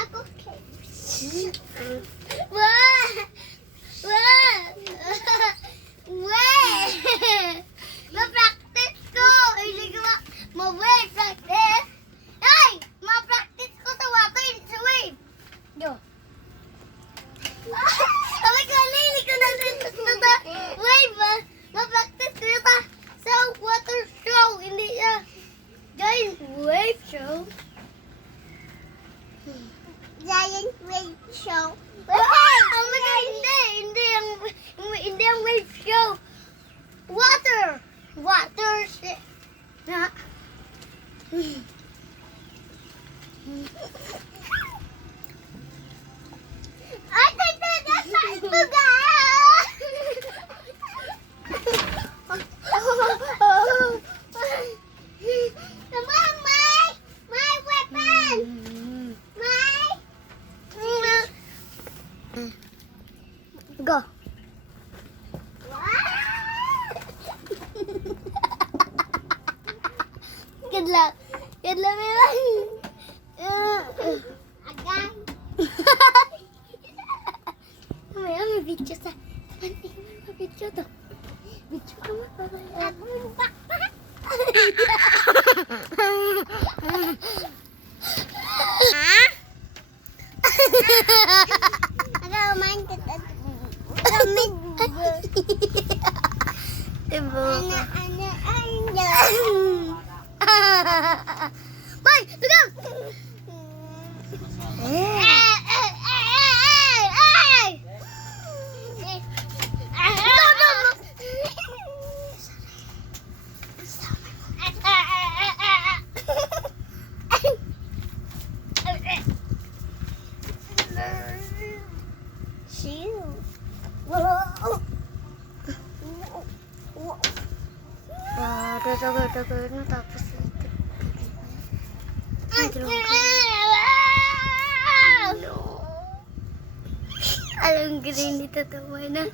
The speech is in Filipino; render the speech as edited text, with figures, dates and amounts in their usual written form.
Ako okay. Wah! Wah! Wait! Ma-practice ko! Hindi ko ma-wait practice. Ay! Ma-practice ko sa water, hindi sa wave. Yo. Sabi ko, hindi ko na rin sa wave. Ma-practice ko sa water show. Hindi giant wave show. Giant wave show. Oh my God, hindi ang wave show. Water. Water. Na. Ay, sa ito ga. My weapon. Go. Good luck. Good luck, everyone. Again. Mamaya may video sa... May video to. Video ka mo. Ako yung backpack. Main kita. Ibu. Boy, pegang. Daga na tapos ito. Alam ko rin dito tama na